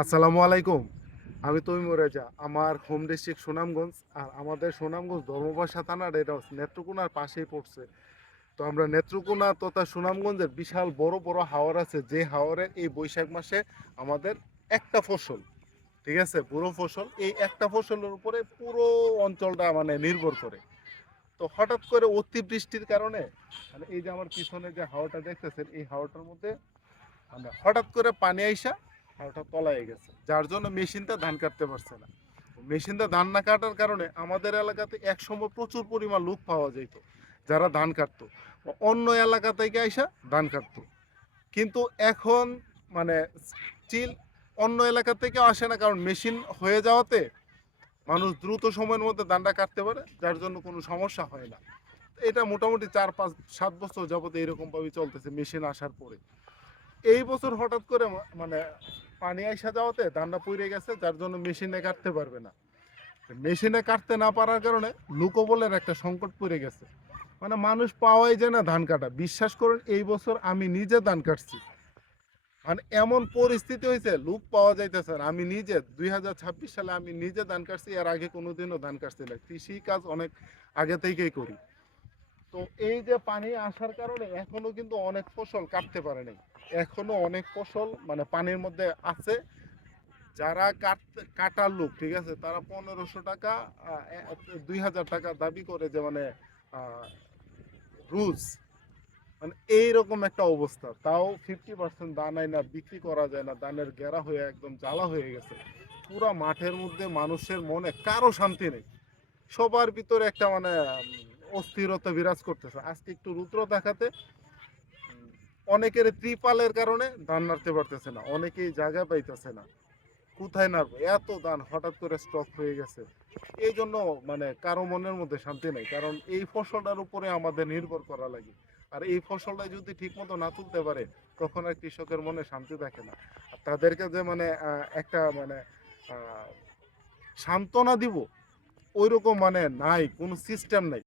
আসসালামু আলাইকুম। আমি তৈমুর রেজা। আমার হোম ডিস্ট্রিক্ট সুনামগঞ্জ। আর আমাদের সুনামগঞ্জ ধর্মপাশা থানার এটা নেত্রকোনার পাশেই পড়ছে। তো আমরা নেত্রকোনা তথা সুনামগঞ্জের বিশাল বড় বড় হাওর আছে, যে হাওরে এই বৈশাখ মাসে আমাদের একটা ফসল, ঠিক আছে, পুরো ফসল, এই একটা ফসলের উপরে পুরো অঞ্চলটা মানে নির্ভর করে। তো হঠাৎ করে অতিবৃষ্টির কারণে মানে এই যে আমার পিছনে যে হাওরটা দেখতেছেন, এই হাওরটার মধ্যে মানে হঠাৎ করে পানি আইসা আর ওটা তলায় গেছে, যার জন্য মেশিনটা ধান কাটতে পারছে না। মেশিনটা ধান না কাটার কারণে আমাদের এলাকাতে এক সময় প্রচুর পরিমাণ লোক পাওয়া যেত যারা ধান কাটতো, অন্য এলাকা থেকে আইসা ধান কাটতো। কিন্তু এখন মানে স্টিল অন্য এলাকা থেকে আসে না, কারণ মেশিন হয়ে যাওয়াতে মানুষ দ্রুত সময়ের মধ্যে ধানটা কাটতে পারে, যার জন্য কোনো সমস্যা হয় না। এটা মোটামুটি 4 5 7 বছর যাবত এইরকম ভাবে চলতেছে মেশিন আসার পরে। এই বছর হঠাৎ করে মানে পানি আইসা যাওয়াতে ধানটা পুড়ে গেছে, যার জন্য মেশিনে কাটতে পারবে না। মেশিনে কাটতে না পারার কারণে লোকবলের একটা সংকট পড়ে গেছে, মানে মানুষ পাওয়াই যায় না ধান কাটা। বিশ্বাস করুন, এই বছর আমি নিজে ধান কাটছি, মানে এমন পরিস্থিতি হয়েছে লোক পাওয়া যাইতেছে না। আমি নিজে 2026 সালে আমি নিজে ধান কাটছি, এর আগে কোনোদিনও ধান কাটছি না। কৃষি কাজ অনেক আগে থেকেই করি। তো এই যে পানি আসার কারণে এখনো কিন্তু অনেক ফসল কাটতে পারে নাই। এখনো অনেক ফসল মানে পানির মধ্যে আছে। যারা কাটার লোক, ঠিক আছে, তারা 1500 টাকা 2000 টাকা দাবি করে, যে মানে রুজ, মানে এইরকম একটা অবস্থা। তাও 50% দান আয় না, বিক্রি করা যায় না, দানের গেরা হয়ে একদম জ্বালা হয়ে গেছে। পুরা মাঠের মধ্যে মানুষের মনে কারো শান্তি নেই। সবার ভিতরে একটা মানে অস্থিরতা বিরাজ করতেছে। আজকে একটু রুদ্র দেখাতে অনেকের ত্রিপালের কারণে ধান নাড়তে পারতেছে না, অনেকেই জায়গা পাইতেছে না, কোথায় নাড়বো, এত ধান হঠাৎ করে স্টক হয়ে গেছে। এই জন্য মানে কারো মনের মধ্যে শান্তি নেই, কারণ এই ফসলটার উপরে আমাদের নির্ভর করা লাগে। আর এই ফসলটা যদি ঠিক মতো না তুলতে পারে, তখন আর কৃষকের মনে শান্তি থাকে না। আর তাদেরকে যে মানে একটা মানে আহ, সান্ত্বনা দিব, ওইরকম মানে নাই, কোনো সিস্টেম নাই।